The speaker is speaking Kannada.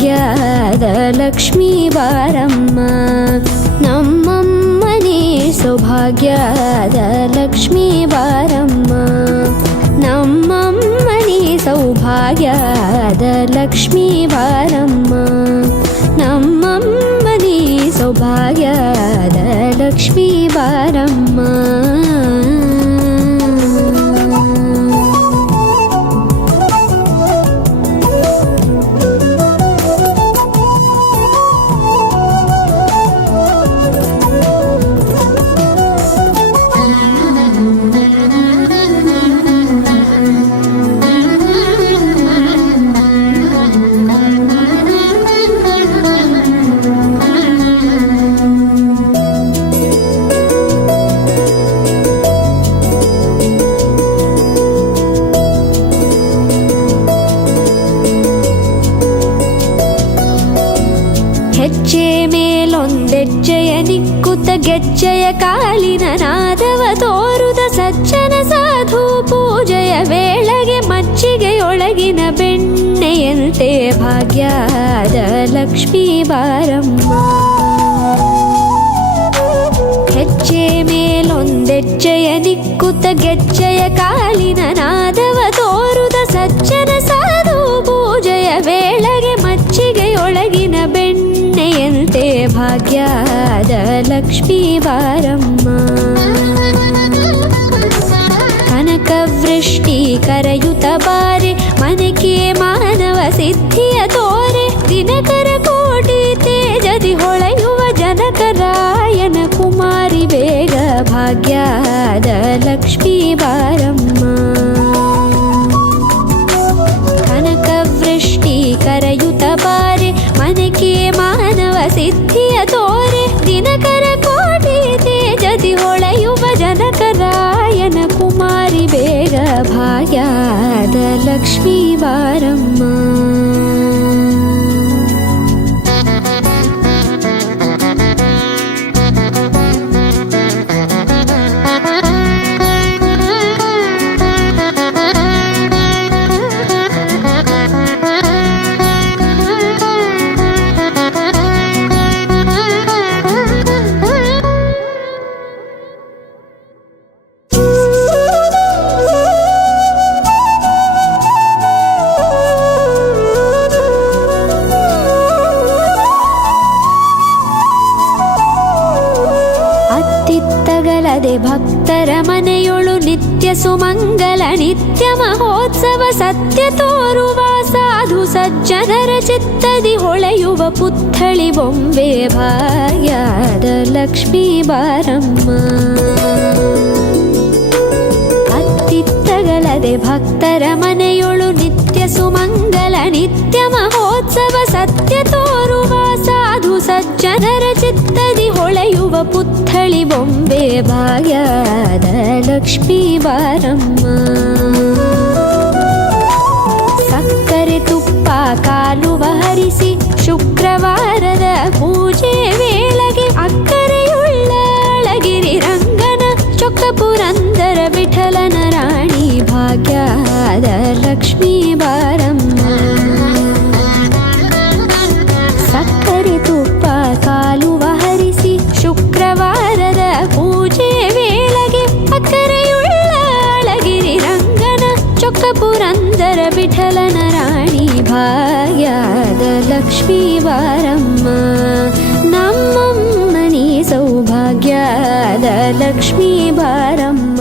ಸೌಭಾಗ್ಯದ ಲಕ್ಷ್ಮೀ ಬಾರಮ್ಮ. ನಮ್ಮಮ್ಮನೇ ಸೌಭಾಗ್ಯದ ಲಕ್ಷ್ಮೀ ಬಾರಮ್ಮ. ನಮ್ಮಮ್ಮನೇ ಸೌಭಾಗ್ಯದ ಲಕ್ಷ್ಮೀ ಬಾರಮ್ಮ. ನಮ್ಮಮ್ಮನೇ ಸೌಭಾಗ್ಯದ ಲಕ್ಷ್ಮೀ ಬಾರಮ್ಮ. ಹೆಜ್ಜೆ ಮೇಲೊಂದೆಜ್ಜೆಯ ನಿಕ್ಕುತ್ತ ಗೆಜ್ಜೆಯ ಕಾಲಿನ ನಾದವ ತೋರುದ ಸಜ್ಜನ ಸಾಧು ಪೂಜೆಯ ವೇಳೆಗೆ ಮಜ್ಜಿಗೆಯೊಳಗಿನ ಬೆಣ್ಣೆಯಂತೆ ಭಾಗ್ಯದ ಲಕ್ಷ್ಮೀ ಬಾರಮ್ಮ. ಹೆಜ್ಜೆ ಮೇಲೊಂದೆಜ್ಜೆಯ ನಿಕ್ಕುತ್ತ ಗೆಜ್ಜೆಯ ಕಾಲಿನ ನಾದವ ತೋರುದ ಸಜ್ಜನ ಸಾಧು ಪೂಜೆಯ ವೇಳೆಗೆ ಮಜ್ಜಿಗೆಯೊಳಗಿನ ಬೆಣ್ಣೆಯಂತೆ ಭಾಗ್ಯದ ಲಕ್ಷ್ಮೀ ಬಾರಮ್ಮ. ಕನಕವೃಷ್ಟಿ ಕರೆಯುತ್ತ ಬಾರೆ ಮನಕೆ ಮಾನವ ಸಿದ್ಧಿಯ ತೋರೆ. ದಿನಕರ ಕೋಟಿ ತೇಜದಿ ಹೊಳೆಯುವ ಜನಕರಾಯನ ಕುಮಾರಿ ಬೇಗ ಭಾಗ್ಯದ ಲಕ್ಷ್ಮೀ ಬಾರಮ್ಮ. ಕನಕವೃಷ್ಟಿ ಕರೆಯುತ್ತ ಬಾರೆ ಮನಕೆ ಮಾನವ ಸಿದ್ಧಿಯ ತೋರೆ. ದಿನಕರ ಕೋಟಿ ತೇಜದಿ ಹೊಳೆಯುವ ಜನಕರಾಯನ ಕುಮಾರಿ ಬೇಗ ಭಾಗ್ಯದ ಲಕ್ಷ್ಮೀ ಬಾರಮ್ಮ. ಅತ್ತಿತ್ತಗಲದೆ ಭಕ್ತರ ಮನೆಯೊಳು ನಿತ್ಯ ಸುಮಂಗಲ ನಿತ್ಯ ಮಹೋತ್ಸವ ಸತ್ಯ ತೋರುವ ಸಾಧು ಸಜ್ಜನರ ಚಿತ್ತದಿ ಹೊಳೆಯುವ ಪುತ್ಥಳಿ ಬೊಂಬೆ ಭಾಗ್ಯದ ಲಕ್ಷ್ಮೀ ಬಾರಮ್ಮ. ಅತ್ತಿತ್ತಗಲದೆ ಭಕ್ತರ ಮನೆಯೊಳು ನಿತ್ಯ ಸುಮಂಗಲ ನಿತ್ಯ ಮಹೋತ್ಸವ ಸತ್ಯ ತೋರುವ ಸಾಧು ಸಜ್ಜನರ ಚಿತ್ತದಿ ಹೊಳೆಯುವ ಪುತ್ಥಳಿ ಬೊಂಬೆ ಭಾಗ್ಯದ ಲಕ್ಷ್ಮೀ ಬಾರಮ್ಮ. ಸಕ್ಕರೆ ತುಪ್ಪ ಕಾಲುವ ಹರಿಸಿ ಶುಕ್ರವಾರದ ಪೂಜೆ ವೇಳೆಗೆ ಅಕ್ಕರೆಯುಳ್ಳ ಅಳಗಿರಿ ರಂಗನ ಚೊಕ್ಕ ಪುರಂದರ ವಿಠಲನ ರಾಣಿ ಭಾಗ್ಯದ ಲಕ್ಷ್ಮೀ ಬಾರಮ್ಮ. ಸಕ್ಕರೆ ತುಪ್ಪ ಕಾಲುವ ಹರಿಸಿ ಶುಕ್ರವಾರದ ಪೂಜೆ ವೇಳೆಗೆ ಅಕ್ಕರೆಯುಳ್ಳ ಅಳಗಿರಿ ರಂಗನ ಚೊಕ್ಕ ಪುರಂದರ ವಿಠಲನ ರಾಣಿ ಭಾಗ್ಯದ ಲಕ್ಷ್ಮೀ ಬಾರಮ್ಮ. ನಮ್ಮಮ್ಮನಿ ಸೌಭಾಗ್ಯದ ಲಕ್ಷ್ಮೀ ಬಾರಮ್ಮ.